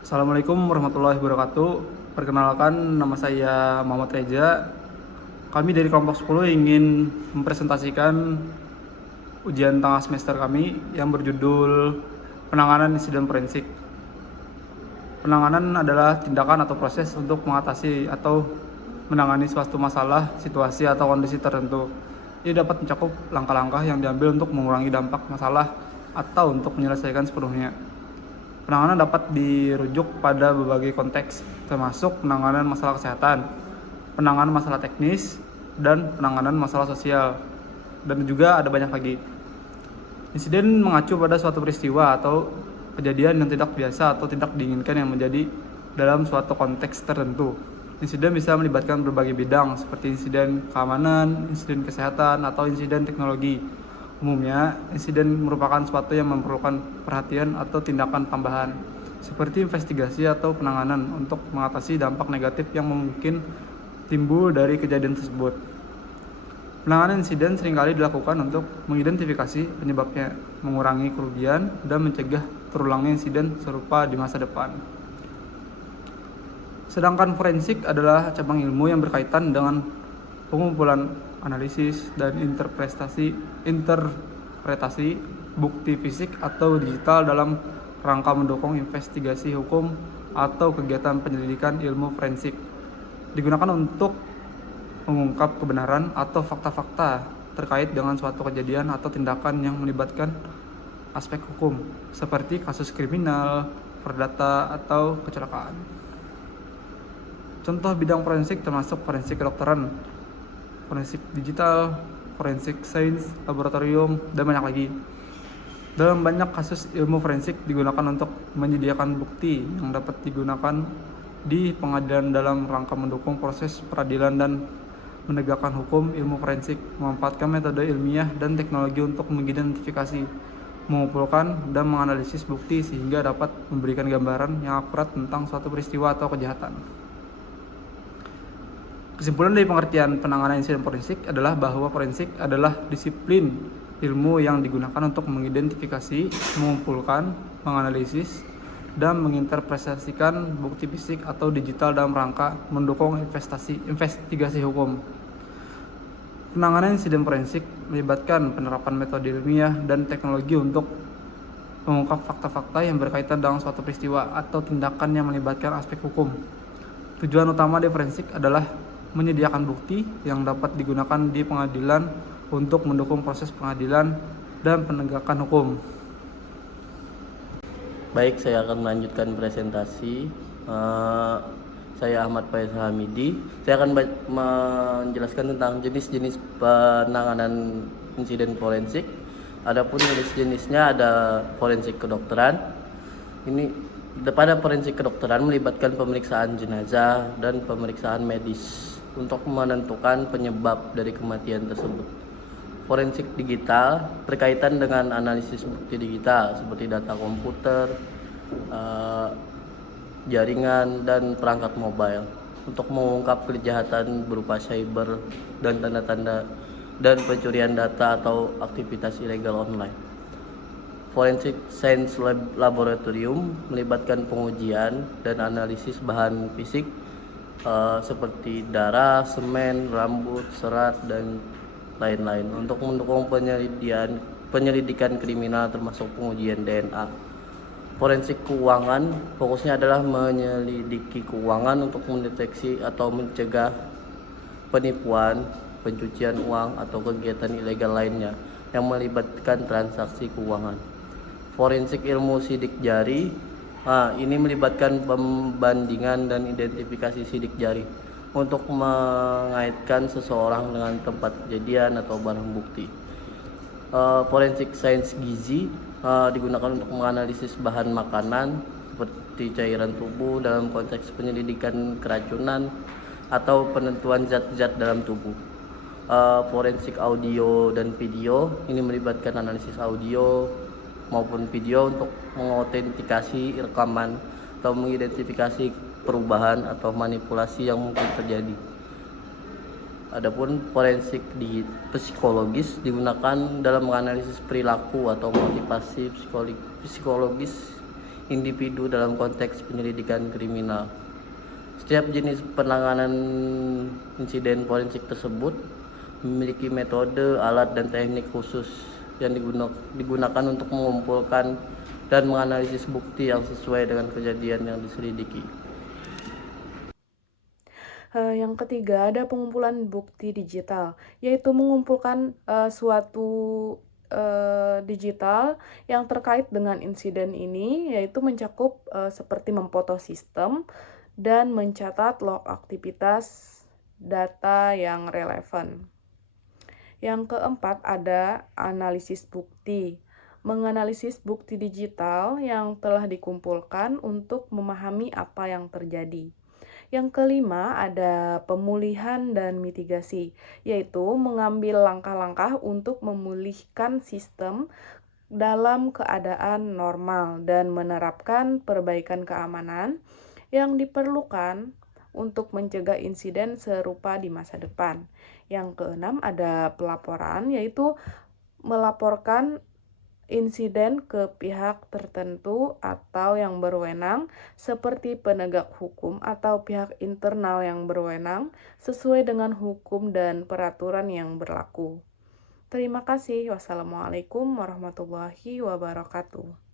Assalamualaikum warahmatullahi wabarakatuh. Perkenalkan, nama saya Muhammad Reza. Kami dari kelompok 10 ingin mempresentasikan ujian tengah semester kami yang berjudul Penanganan Insiden Forensik. Penanganan adalah tindakan atau proses untuk mengatasi atau menangani suatu masalah, situasi, atau kondisi tertentu. Ini dapat mencakup langkah-langkah yang diambil untuk mengurangi dampak masalah atau untuk menyelesaikan sepenuhnya. Penanganan dapat dirujuk pada berbagai konteks, termasuk penanganan masalah kesehatan, penanganan masalah teknis, dan penanganan masalah sosial. Dan juga ada banyak lagi. Insiden mengacu pada suatu peristiwa atau kejadian yang tidak biasa atau tidak diinginkan yang menjadi dalam suatu konteks tertentu. Insiden bisa melibatkan berbagai bidang seperti insiden keamanan, insiden kesehatan, atau insiden teknologi. Umumnya, insiden merupakan sesuatu yang memerlukan perhatian atau tindakan tambahan, seperti investigasi atau penanganan untuk mengatasi dampak negatif yang mungkin timbul dari kejadian tersebut. Penanganan insiden seringkali dilakukan untuk mengidentifikasi penyebabnya, mengurangi kerugian, dan mencegah terulangnya insiden serupa di masa depan. Sedangkan forensik adalah cabang ilmu yang berkaitan dengan pengumpulan, analisis, dan interpretasi bukti fisik atau digital dalam rangka mendukung investigasi hukum atau kegiatan penyelidikan ilmu forensik. Digunakan untuk mengungkap kebenaran atau fakta-fakta terkait dengan suatu kejadian atau tindakan yang melibatkan aspek hukum, seperti kasus kriminal, perdata, atau kecelakaan. Contoh bidang forensik termasuk forensik kedokteran, forensik digital, forensik sains, laboratorium, dan banyak lagi. Dalam banyak kasus, ilmu forensik digunakan untuk menyediakan bukti yang dapat digunakan di pengadilan dalam rangka mendukung proses peradilan dan menegakkan hukum. Ilmu forensik memanfaatkan metode ilmiah dan teknologi untuk mengidentifikasi, mengumpulkan, dan menganalisis bukti sehingga dapat memberikan gambaran yang akurat tentang suatu peristiwa atau kejahatan. Kesimpulan dari pengertian penanganan insiden forensik adalah bahwa forensik adalah disiplin ilmu yang digunakan untuk mengidentifikasi, mengumpulkan, menganalisis, dan menginterpretasikan bukti fisik atau digital dalam rangka mendukung investigasi hukum. Penanganan insiden forensik melibatkan penerapan metode ilmiah dan teknologi untuk mengungkap fakta-fakta yang berkaitan dengan suatu peristiwa atau tindakan yang melibatkan aspek hukum. Tujuan utama dari forensik adalah menyediakan bukti yang dapat digunakan di pengadilan untuk mendukung proses pengadilan dan penegakan hukum. Baik, saya akan melanjutkan presentasi. Saya Ahmad Faisal Hamidi. Saya akan menjelaskan tentang jenis-jenis penanganan insiden forensik. Adapun jenis-jenisnya ada forensik kedokteran. Pada forensik kedokteran melibatkan pemeriksaan jenazah dan pemeriksaan medis untuk menentukan penyebab dari kematian tersebut. Forensik digital berkaitan dengan analisis bukti digital seperti data komputer, jaringan, dan perangkat mobile untuk mengungkap kejahatan berupa cyber dan tanda-tanda dan pencurian data atau aktivitas ilegal online. Forensic Science Laboratorium melibatkan pengujian dan analisis bahan fisik seperti darah, semen, rambut, serat, dan lain-lain untuk mendukung penyelidikan kriminal termasuk pengujian DNA. Forensik keuangan fokusnya adalah menyelidiki keuangan untuk mendeteksi atau mencegah penipuan, pencucian uang, atau kegiatan ilegal lainnya yang melibatkan transaksi keuangan. Forensik ilmu sidik jari ini melibatkan pembandingan dan identifikasi sidik jari untuk mengaitkan seseorang dengan tempat kejadian atau barang bukti. Forensik sains gizi digunakan untuk menganalisis bahan makanan seperti cairan tubuh dalam konteks penyelidikan keracunan atau penentuan zat-zat dalam tubuh. Forensik audio dan video ini melibatkan analisis audio maupun video untuk mengautentikasi rekaman atau mengidentifikasi perubahan atau manipulasi yang mungkin terjadi. Adapun forensik di psikologis digunakan dalam menganalisis perilaku atau motivasi psikologis individu dalam konteks penyelidikan kriminal. Setiap jenis penanganan insiden forensik tersebut memiliki metode, alat, dan teknik khusus yang digunakan untuk mengumpulkan dan menganalisis bukti yang sesuai dengan kejadian yang diselidiki. Yang ketiga, ada pengumpulan bukti digital, yaitu mengumpulkan suatu digital yang terkait dengan insiden ini, yaitu mencakup seperti memfoto sistem dan mencatat log aktivitas data yang relevan. Yang keempat, ada analisis bukti. Menganalisis bukti digital yang telah dikumpulkan untuk memahami apa yang terjadi. Yang kelima, ada pemulihan dan mitigasi, yaitu mengambil langkah-langkah untuk memulihkan sistem dalam keadaan normal dan menerapkan perbaikan keamanan yang diperlukan untuk mencegah insiden serupa di masa depan. Yang keenam, ada pelaporan, yaitu melaporkan insiden ke pihak tertentu atau yang berwenang seperti penegak hukum atau pihak internal yang berwenang sesuai dengan hukum dan peraturan yang berlaku. Terima kasih. Wassalamualaikum warahmatullahi wabarakatuh.